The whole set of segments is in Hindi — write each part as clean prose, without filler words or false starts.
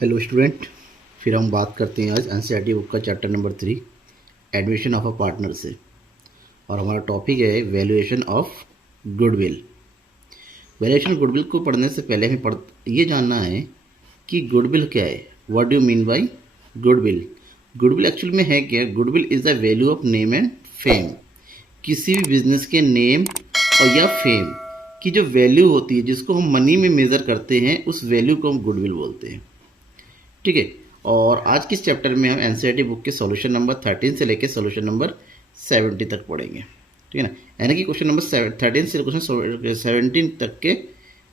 हेलो स्टूडेंट, फिर हम बात करते हैं आज एनसीईआरटी बुक का chapter number 3 admission of a partner से। और हमारा टॉपिक है valuation of goodwill. Valuation goodwill को पढ़ने से पहले हमें ये जानना है कि गुडविल क्या है। What do you mean by goodwill? Goodwill actual में है क्या? Goodwill is the value of name and fame. किसी भी बिजनेस के नेम और या फेम की जो वैल्यू होती है, जिसको हम मनी में मेज़र करते हैं, उस वैल्यू को हम गुडविल बोलते हैं। ठीक है। और आज के इस चैप्टर में हम एनसीईआरटी बुक के सॉल्यूशन नंबर 13 से लेकर सॉल्यूशन नंबर 70 तक पढ़ेंगे। ठीक है ना। यानी कि क्वेश्चन नंबर 13 से क्वेश्चन 17 तक के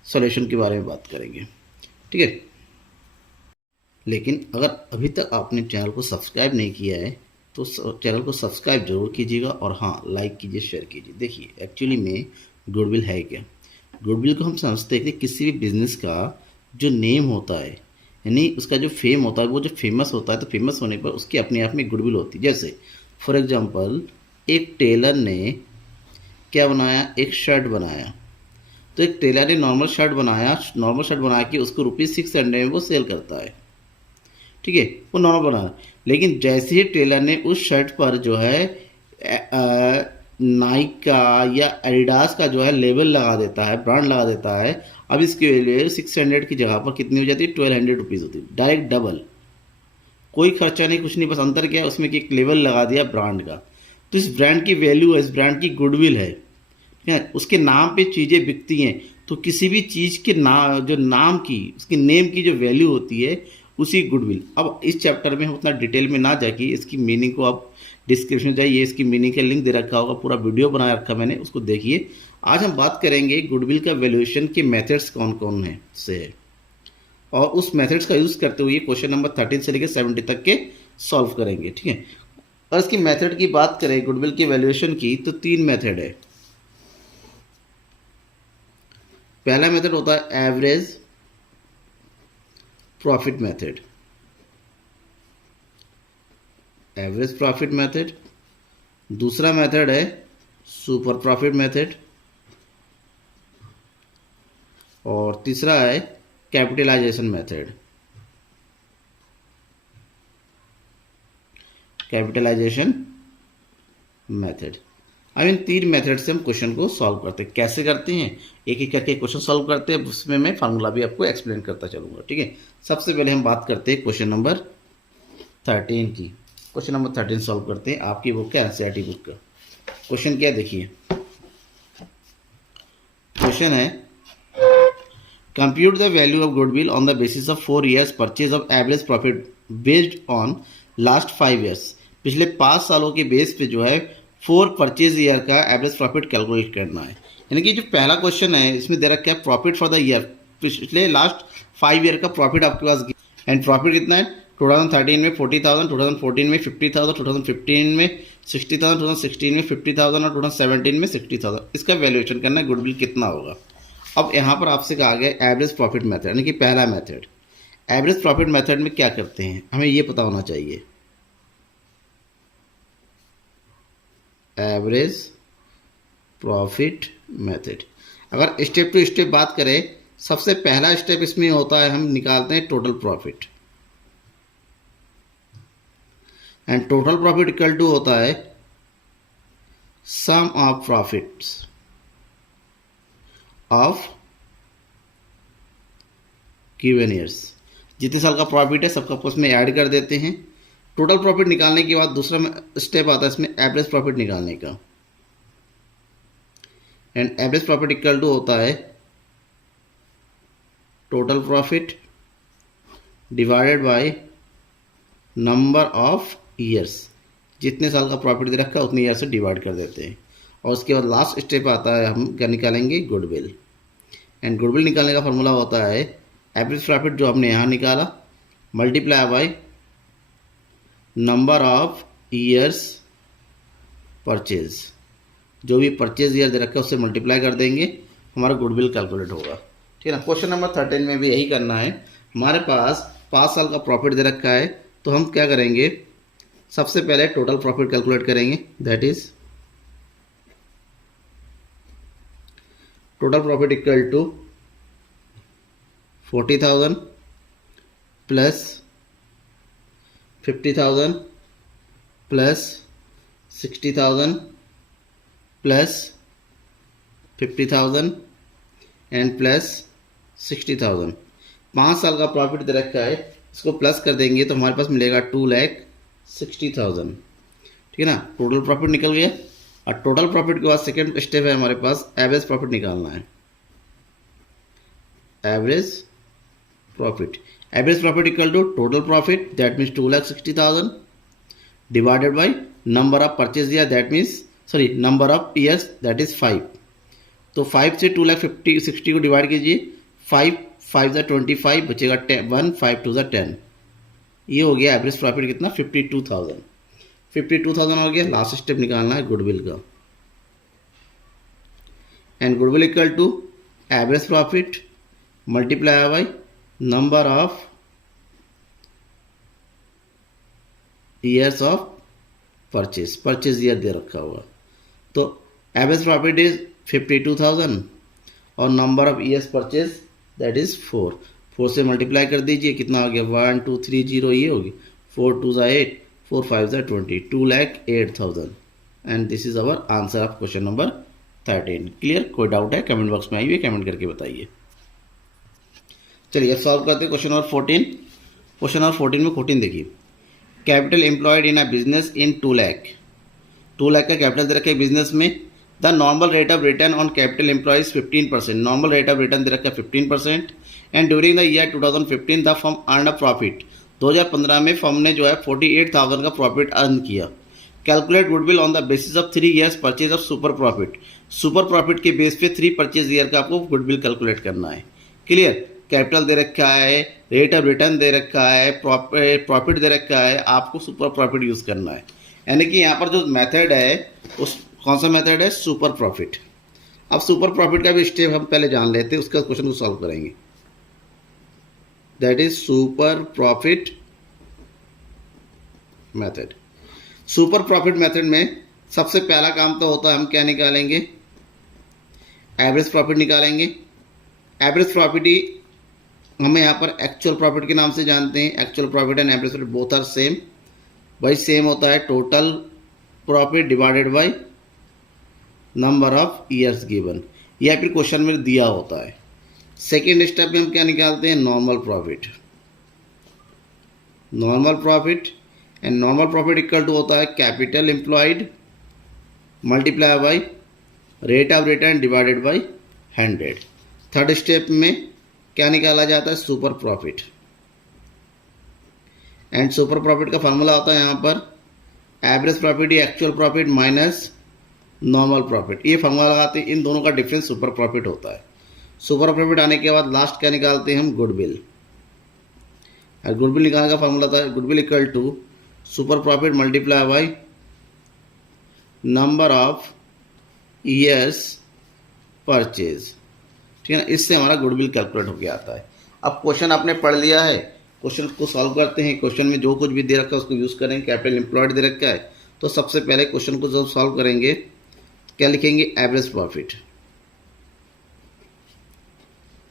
सॉल्यूशन के बारे में बात करेंगे। ठीक है। लेकिन अगर अभी तक आपने चैनल को सब्सक्राइब नहीं किया है तो चैनल को सब्सक्राइब जरूर कीजिएगा और हाँ, लाइक कीजिए, शेयर कीजिए। देखिए एक्चुअली में गुडविल है क्या? गुडविल को हम समझते हैं कि किसी भी बिजनेस का जो नेम होता है, यानी उसका जो फेम होता है, वो जो फेमस होता है, तो फेमस होने पर उसकी अपने आप में गुडविल होती है। जैसे फॉर एग्जांपल एक टेलर ने क्या बनाया, एक शर्ट बनाया। तो एक टेलर ने नॉर्मल शर्ट बना के उसको ₹600 में वो सेल करता है। ठीक है, वो नॉर्मल बना। लेकिन जैसे ही टेलर ने उस शर्ट पर जो है नाइक का या एडिडास का जो है लेबल लगा देता है, ब्रांड लगा देता है, अब इसके लिए 600 की जगह पर कितनी हो जाती है? 1200 रुपीज़ होती है। डायरेक्ट डबल, कोई खर्चा नहीं, कुछ नहीं, बस अंतर क्या है उसमें कि एक लेबल लगा दिया ब्रांड का। तो इस ब्रांड की वैल्यू है, इस ब्रांड की गुडविल है। ठीक है, उसके नाम पे चीज़ें बिकती हैं। तो किसी भी चीज़ के नाम, जो नाम की, उसके नेम की जो वैल्यू होती है, उसी गुडविल। अब इस चैप्टर में हम उतना डिटेल में ना जाके इसकी मीनिंग को आप डिस्क्रिप्शन जाइए, इसकी मीनिंग का लिंक दे रखा होगा, पूरा वीडियो बना रखा मैंने, उसको देखिए। आज हम बात करेंगे गुडविल का वैल्यूएशन के मेथड्स कौन कौन है से है, और उस मेथड्स का यूज़ करते हुए क्वेश्चन नंबर 13 से लेकर 70 तक के सॉल्व करेंगे। ठीक है। और इसकी मेथड की बात करें गुडविल की वैल्यूएशन की, तो 3 मेथड है। पहला मेथड होता है average profit method, average profit method. दूसरा मेथड है सुपर प्रॉफिट मेथड, और तीसरा है कैपिटलाइजेशन मेथड, कैपिटलाइजेशन मेथड। अब इन 3 मेथड से हम क्वेश्चन को सॉल्व करते हैं। कैसे करते हैं, एक एक करके क्वेश्चन सॉल्व करते हैं, उसमें मैं फार्मूला भी आपको एक्सप्लेन करता चलूंगा। ठीक है। सबसे पहले हम बात करते हैं क्वेश्चन नंबर 13 की। क्वेश्चन नंबर 13 सॉल्व करते हैं आपकी बुक का, एनसीईआरटी बुक का। क्वेश्चन क्या देखिए, क्वेश्चन है compute the value of goodwill on the basis of 4 years purchase of average profit based on last 5 years। पिछले 5 सालों के बेस पे जो है 4 परचेज ईयर का एवरेज प्रॉफिट कैलकुलेट करना है। यानी कि जो पहला क्वेश्चन है इसमें दे रखा है प्रॉफिट फॉर द ईयर, पिछले लास्ट 5 ईयर का प्रॉफिट आपके पास। एंड प्रॉफिट कितना है? 2013 में 40,000, 2014 में 50,000, 2015 में 60,000, 2016 में 50,000 और 2017 में 60,000। इसका वैल्यूएशन करना है गुडविल कितना होगा। अब यहाँ पर आपसे कहा गया एवरेज प्रॉफिट मेथड, यानी कि पहला मेथड। एवरेज प्रॉफिट मेथड में क्या करते हैं हमें ये पता होना चाहिए। एवरेज प्रॉफिट मेथड, अगर स्टेप टू स्टेप बात करें, सबसे पहला स्टेप इसमें होता है, हम निकालते हैं total profit. And total profit equal to होता है sum of profits of given years. जितने साल का प्रॉफिट है सबका आपस में ऐड कर देते हैं। टोटल प्रॉफिट निकालने के बाद दूसरा स्टेप आता है इसमें एवरेज प्रॉफिट निकालने का। And average profit equal to होता है total profit divided by number of years. जितने साल का प्रॉफिट दे रखा है उतने ईयर से डिवाइड कर देते हैं। और उसके बाद लास्ट स्टेप आता है, हम क्या निकालेंगे? गुडविल। एंड गुडविल निकालने का फॉर्मूला होता है एवरेज प्रॉफिट जो हमने यहाँ निकाला multiply by number of years purchase. जो भी परचेज ईयर दे रखा है उससे मल्टीप्लाई कर देंगे, हमारा गुडविल कैलकुलेट होगा। ठीक है ना। क्वेश्चन नंबर 13 में भी यही करना है। हमारे पास 5 साल का प्रॉफिट दे रखा है, तो हम क्या करेंगे, सबसे पहले टोटल प्रॉफिट कैलकुलेट करेंगे। That is total profit equal to 40,000 plus 50,000 plus 60,000 plus 50,000 and plus 60,000। 5 साल का प्रॉफिट दे रखा है, इसको प्लस कर देंगे तो हमारे पास मिलेगा 2,60,000। ठीक है ना, टोटल प्रॉफिट निकल गया। और टोटल प्रॉफिट के बाद सेकेंड स्टेप है हमारे पास एवरेज प्रॉफिट निकालना है। Average profit equal to total profit that means 2,60,000 divided by number of purchase year that means number of years that is 5। तो 5 से 2,60 को डिवाइड कीजिए, 5 5 ज़ा 25 बचेगा 1, 5 2 ज़ा 10। ये हो गया एवरेज प्रॉफिट कितना 52,000 हो गया। लास्ट स्टेप निकालना है गुडविल का, and goodwill equal to average profit multiply by number of years of purchase year दे रखा हुआ। तो एवरेज प्रॉफिट इज 52,000 और number of years purchase that is 4 से मल्टीप्लाई कर दीजिए, कितना हो गया 1 2 3 0, ये होगी 4 2 ज़ा 8, 4 5 ज़ा 20, 2,08,000 and this is our answer of question number 13। Clear? कोई डाउट है कमेंट बॉक्स में आइए, कमेंट करके बताइए। चलिए अब सॉल्व करते हैं क्वेश्चन नंबर 14। क्वेश्चन नंबर 14 में 14 देखिए, capital employed in a business in 2 lakh. 2 lakh का कैपिटल दे रखा है बिजनेस में। The normal rate of return on capital employ is 15%। Normal rate of return दे रखा है 15%। And during the year 2015 the firm earn a profit. 2015 में फर्म ने जो है 48,000 का प्रॉफिट अर्न किया। Calculate goodwill on the basis of 3 years purchase of super profit. Super profit के बेस पे 3 परचेज ईयर का आपको गुडविल कैलकुलेट करना है। क्लियर? कैपिटल दे रखा है, रेट ऑफ रिटर्न दे रखा है, प्रॉफिट दे रखा है, आपको सुपर प्रॉफिट यूज़ करना है। यानी कि यहाँ पर जो मेथड है उस कौन सा मेथड है? Super profit. अब सुपर प्रॉफिट का भी स्टेप हम पहले जान लेते हैं, उसका क्वेश्चन को सॉल्व करेंगे। That is super profit method. Super profit method में सबसे पहला काम तो होता है हम क्या निकालेंगे? एवरेज प्रॉफिट निकालेंगे। एवरेज प्रॉफिट ही हमें यहाँ पर एक्चुअल प्रॉफिट के नाम से जानते हैं। Actual profit and average profit both are same. भाई सेम होता है total profit divided by number of years given, या फिर क्वेश्चन में दिया होता है। सेकेंड स्टेप में हम क्या निकालते हैं? Normal profit. Normal profit and normal profit equal to होता है capital employed multiply by rate of return divided by 100। Third step में क्या निकाला जाता है? Super profit. And super profit का फॉर्मूला होता है यहाँ पर एवरेज प्रॉफिट या actual profit minus normal profit. ये फॉर्मूला लगाते हैं, इन दोनों का डिफरेंस सुपर प्रॉफिट होता है। सुपर प्रॉफिट आने के बाद लास्ट क्या निकालते हैं हम? गुडविल। और गुडविल निकालने का फॉर्मूला था goodwill equal to super profit multiply by number of years purchase. ठीक है ना, इससे हमारा गुडविल कैलकुलेट होकर आता है। अब क्वेश्चन आपने पढ़ लिया है, क्वेश्चन को सॉल्व करते हैं। क्वेश्चन में जो कुछ भी दे रखा है उसको यूज़ करें। कैपिटल एम्प्लॉयड दे रखा है तो सबसे पहले क्वेश्चन को जब सॉल्व करेंगे क्या लिखेंगे? Average profit.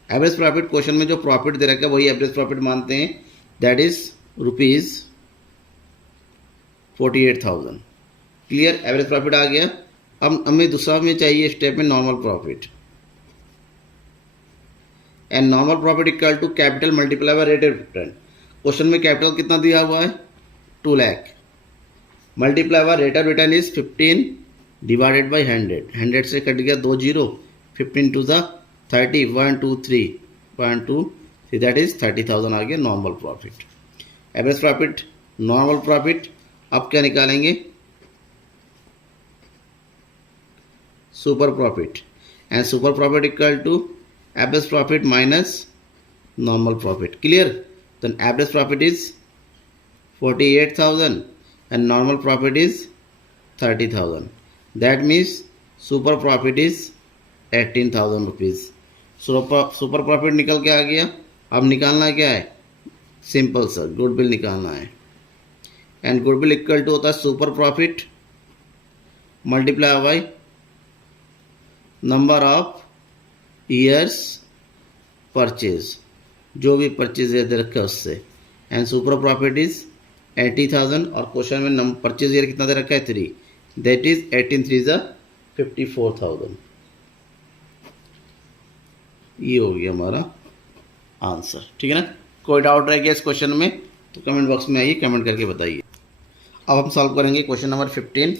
Average profit question में जो प्रॉफिट दे रखा है वही एवरेज प्रॉफिट मानते हैं, that is ₹48,000। Clear? Average profit आ गया। अब हमें दूसरा में चाहिए स्टेप में normal profit. And normal profit equal to capital multiply by rate of return. Question में कैपिटल कितना दिया हुआ है? 2 lakh multiply by rate of return is 15 divided by 100। 100 से कट गया 2 0, 15 2 ज़ा 30, 1 2 3 1 2 3 दैट इज 30,000 आ गया normal profit. Average profit, normal profit. अब क्या निकालेंगे? Super profit. And super profit equal to average profit minus normal profit. Clear? Then average profit is 48,000 and normal profit is 30,000. That means super profit is 18,000 rupees. Super profit निकल के आ गया। अब निकालना क्या है? सिंपल सर, गुडविल निकालना है। एंड गुडविल इक्वल टू होता है super profit multiply by number of years purchase, जो भी परचेज दे रखा है उससे। एंड सुपर प्रॉफिट इज 80,000 और क्वेश्चन में नंबर परचेज ईयर कितना दे रखा है 3, दैट इज 18 3 ज़ा 54,000। ये हो गया हमारा आंसर। ठीक है ना। कोई डाउट रह गया इस क्वेश्चन में तो कमेंट बॉक्स में आइए, कमेंट करके बताइए। अब हम सॉल्व करेंगे क्वेश्चन नंबर 15।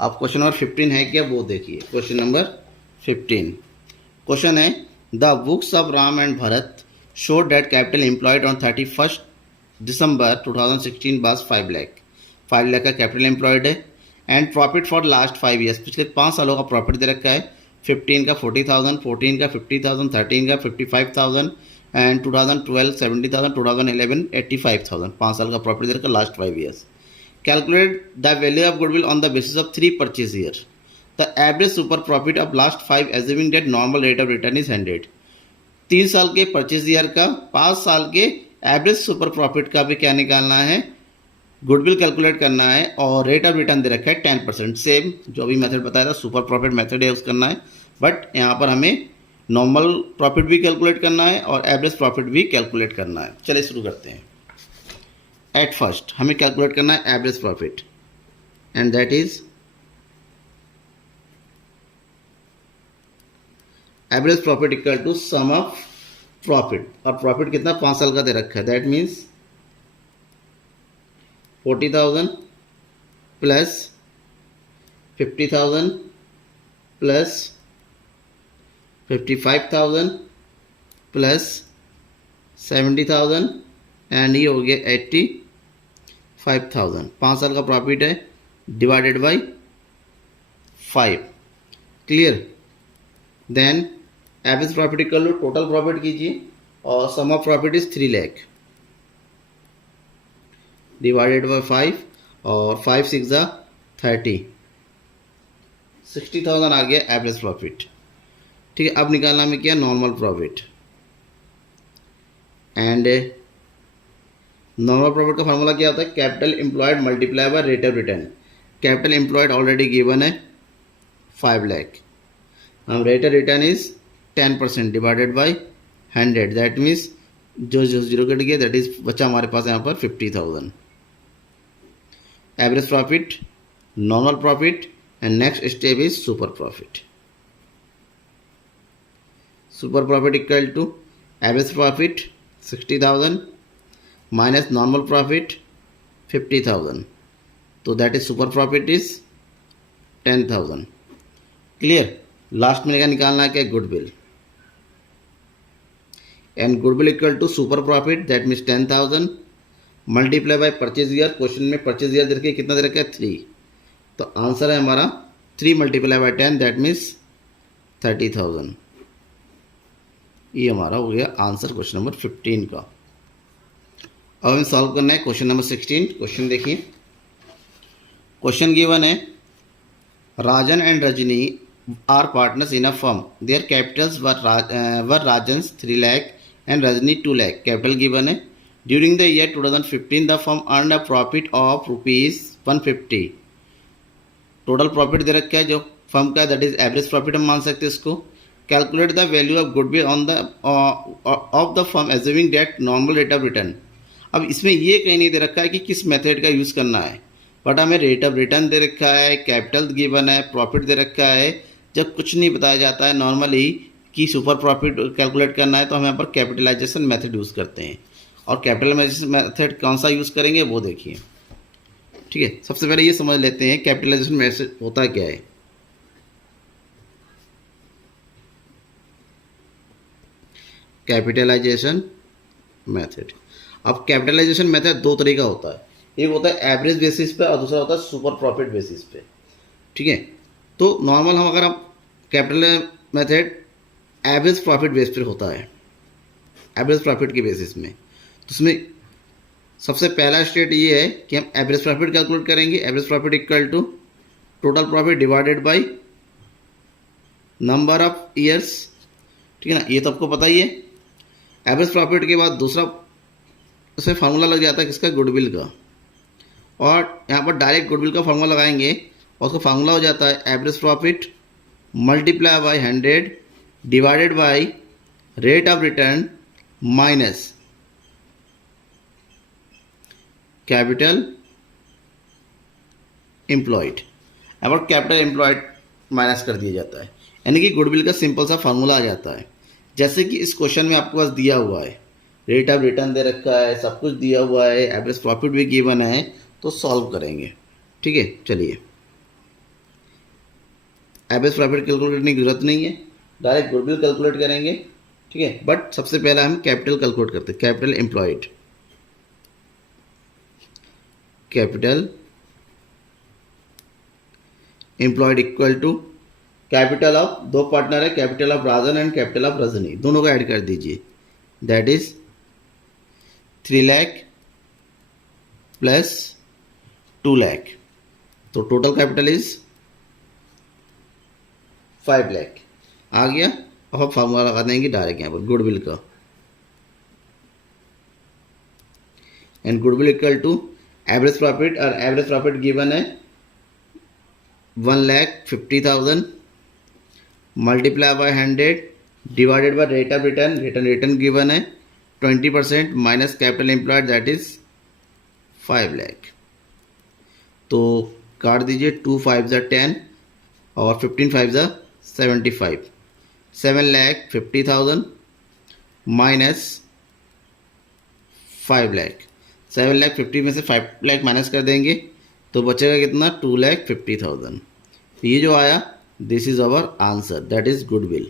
अब क्वेश्चन नंबर 15 है क्या वो देखिए। क्वेश्चन नंबर 15 क्वेश्चन है the books of Ram and Bharat show debt capital employed on 31 December 2016 was 5 lakh. 5 lakh का कैपिटल एम्प्लॉयड है and profit for last 5 years, पिछले 5 सालों का प्रॉफिट दे रखा है। 15 का 40,000, 14 का 50,000, 13 का 55,000 एंड 2012 70,000, 2011 85,000। 5 साल का प्रॉफिट दे रखा है last 5 years. Calculate the value of goodwill on the basis of 3 purchase year. The average super profit of last 5 assuming that normal rate of return is 100. 3 साल के परचेज ईयर का 5 साल के एवरेज सुपर प्रॉफिट का भी क्या निकालना है, गुडविल कैलकुलेट करना है और रेट ऑफ रिटर्न दे रखा है 10%। सेम जो अभी मेथड बताया था सुपर प्रॉफिट मेथड यूज़ करना है, बट यहाँ पर हमें नॉर्मल प्रॉफिट भी कैलकुलेट करना है और एवरेज प्रॉफिट भी कैलकुलेट करना है। चलिए शुरू करते हैं। एट फर्स्ट हमें कैलकुलेट करना है average profit and that is average profit equal to sum of profit, और प्रॉफिट कितना 5 साल का दे रखा है, that means 40,000 plus 50,000 plus 55,000 plus 70,000 and ये हो गया 85,000। 5 साल का प्रॉफिट है divided by 5। Clear. Then average profit equal to total profit कीजिए और sum of profit is 3 lakh divided by 5 और 5 6 ज़ा 30, 60,000 आ गया एवरेज प्रॉफिट। ठीक है। अब निकालना में क्या, normal profit. And normal profit का फार्मूला क्या होता है, capital employed multiply by rate of return. Capital employed already given है 5 लाख, हम rate of return is 10% divided by 100, that means जो जो जीरो कट गया दैट इज बचा हमारे पास यहाँ पर 50,000। Average profit, normal profit and next step is super profit. Super profit equal to average profit 60,000 minus normal profit 50,000, तो that is super profit is 10,000। Clear. Last में निकालना है क्या, goodwill. And goodwill equal to super profit that means 10,000 multiply by purchase year. Question में परचेज ईयर देखिए कितना दे रखा है 3, तो आंसर है हमारा 3 मल्टीप्लाई बाय 10 दैट मीन्स 30,000। ये हमारा हो गया आंसर क्वेश्चन नंबर 15 का। अब हमें सॉल्व करना है क्वेश्चन नंबर 16। क्वेश्चन देखिए। क्वेश्चन गिवन है Rajan and Rajni are partners in a firm, their capitals were Rajan's 3 lakh and Rajni 2 lakh. Capital given है। During the year 2015 the firm earn a profit of ₹150। Total profit दे रखा है जो फर्म का, दैट इज एवरेज प्रॉफिट हम मान सकते हैं इसको। Calculate the value of goodwill on the of the firm assuming that normal rate of return. अब इसमें ये कहीं नहीं दे रखा है कि किस मेथड का यूज़ करना है, बट हमें रेट ऑफ रिटर्न दे रखा है, कैपिटल गिवन है, प्रॉफिट दे रखा है। जब कुछ नहीं बताया जाता है नॉर्मली कि सुपर प्रॉफिट कैलकुलेट करना है तो हम यहाँ पर कैपिटलाइजेशन मेथड यूज़ करते हैं। और कैपिटलाइजेशन मेथड कौन सा यूज़ करेंगे वो देखिए। ठीक है। सबसे पहले ये समझ लेते हैं कैपिटलाइजेशन मेथड होता क्या है। कैपिटलाइजेशन मेथड, अब कैपिटलाइजेशन मेथड 2 तरीका होता है, एक होता है एवरेज बेसिस पे और दूसरा होता है सुपर प्रॉफिट बेसिस पे। ठीक है। तो नॉर्मल हम अगर आप capital method average profit base पर होता है, एवरेज प्रॉफिट के बेसिस में, तो उसमें सबसे पहला स्टेट ये है कि हम एवरेज प्रॉफिट कैलकुलेट करेंगे। Average profit equal to total profit divided by number of years. ठीक है ना, ये तो आपको पता ही है। एवरेज प्रॉफिट के बाद दूसरा उसमें फार्मूला लग जाता है किसका, गुडविल का, और यहाँ पर डायरेक्ट गुडविल का फार्मूला लगाएंगे और उसका फार्मूला हो जाता है average profit multiply by 100 divided by rate of return minus capital employed, यहाँ पर कैपिटल एम्प्लॉयड माइनस कर दिया जाता है, यानी कि गुडविल का सिंपल सा फार्मूला आ जाता है। जैसे कि इस क्वेश्चन में आपके पास दिया हुआ है, रेट ऑफ रिटर्न दे रखा है, सब कुछ दिया हुआ है, एवरेज प्रॉफिट भी गिवन है, तो सॉल्व करेंगे। ठीक है, चलिए एवरेज प्रॉफिट कैलकुलेट करने की जरूरत नहीं है, डायरेक्ट गुडविल कैलकुलेट करेंगे। ठीक है, बट सबसे पहले हम कैपिटल कैलकुलेट करते हैं। Capital employed, capital employed equal to capital of, दो पार्टनर है, capital of Rajan and capital of Rajni, दोनों को ऐड कर दीजिए। That is 3 lakh plus 2 lakh, तो टोटल कैपिटल इज 5 लाख आ गया। अब आप फार्मूला लगा देंगे डायरेक्ट यहाँ पर गुडविल का, and goodwill equal to average profit, और एवरेज प्रॉफिट गिवन है 1,50,000 multiply by 100 divided by rate of return, return given है 20% minus capital employed that is 5 lakh. तो काट दीजिए, 2 5 10 और 15 5 75, 7,50,000 माइनस 5 लाख, 7,50,000 में से 5 लाख माइनस कर देंगे तो बचेगा कितना, 2,50,000। ये जो आया this is our answer, that is goodwill.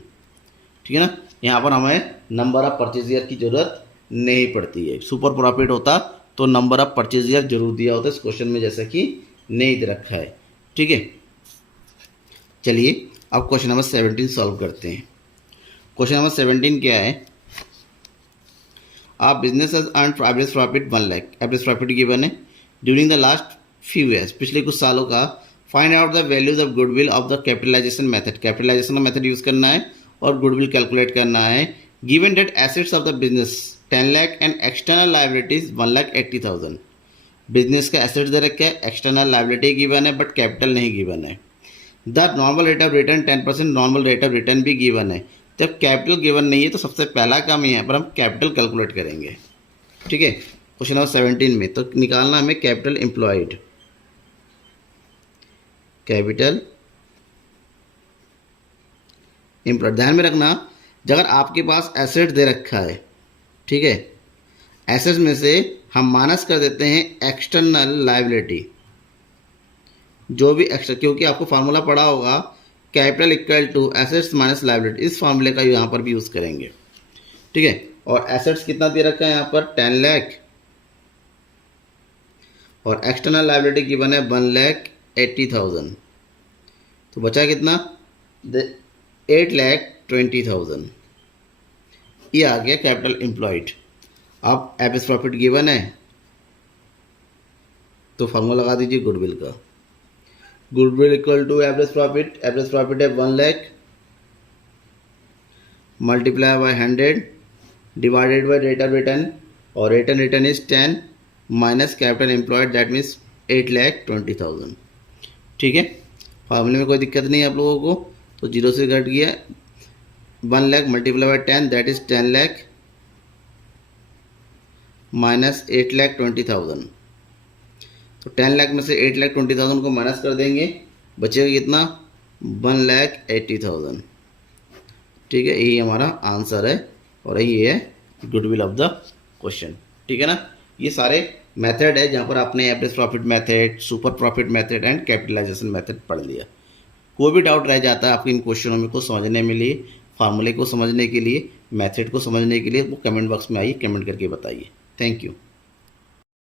ठीक है ना, यहाँ पर हमें नंबर ऑफ परचेज ईयर की जरूरत नहीं पड़ती है। सुपर प्रॉफिट होता तो नंबर ऑफ परचेज ईयर जरूर दिया होता इस क्वेश्चन में, जैसा कि नहीं दे रखा है। ठीक है, चलिए अब क्वेश्चन नंबर 17 सॉल्व करते हैं। क्वेश्चन नंबर 17 क्या है, आप business earn average profit 1 lakh, average profit given है during the last few years, पिछले कुछ सालों का। Find out the values of goodwill of the capitalisation method, capitalisation method use करना है और गुडविल कैलकुलेट करना है। Given that assets of the business 10 lakh and external liabilities 1,80,000। Business का एसेट्स दे रखे हैं, एक्सटर्नल लाइबिलिटी गिवन है बट कैपिटल नहीं गिवन है। The normal rate of return 10%, normal rate of return भी गिवन है। जब कैपिटल गिवन नहीं है तो सबसे पहला काम यहाँ पर हम कैपिटल कैलकुलेट करेंगे। ठीक है, क्वेश्चन नंबर 17 में तो निकालना हमें कैपिटल एम्प्लॉयड, कैपिटल एम्प्लॉयड। ध्यान में रखना, अगर आपके पास एसेट दे रखा है, ठीक है, एसेट्स में से हम माइनस कर देते हैं एक्सटर्नल लायबिलिटी, जो भी एक्स्ट्रा, क्योंकि आपको फार्मूला पढ़ा होगा capital equal to assets minus liability, इस फार्मूले का यहाँ पर भी यूज़ करेंगे। ठीक है, और एसेट्स कितना दे रखा है यहाँ पर 10 लाख और एक्सटर्नल लायबिलिटी गिवन है 1,80,000, तो बचा कितना 8,20,000। ये आ गया कैपिटल एम्प्लॉयड। अब एवरेज प्रॉफिट गिवन है तो फार्मूला लगा दीजिए गुडविल का, goodwill equal to average profit है 1 lakh multiply by 100 divided by rate of return, और return is 10 minus capital employed that means 8,20,000। ठीक है, फार्मूले में कोई दिक्कत नहीं है आप लोगों को, तो जीरो से घट गया, 1 lakh multiply bye 10 that is 10 lakh minus 8,20,000। तो 10 लाख में से 8,20,000 को माइनस कर देंगे, बचेगा कितना 1,80,000। ठीक है, यही हमारा आंसर है और यही है गुडविल ऑफ द क्वेश्चन। ठीक है ना, ये सारे मेथड है जहाँ पर आपने average profit method, super profit method and capitalisation method पढ़ लिया। कोई भी डाउट रह जाता है आपके इन क्वेश्चनों में को समझने में लिए, फार्मूले को समझने के लिए, मेथड को समझने के लिए, वो कमेंट बॉक्स में आइए, कमेंट करके बताइए। Thank you.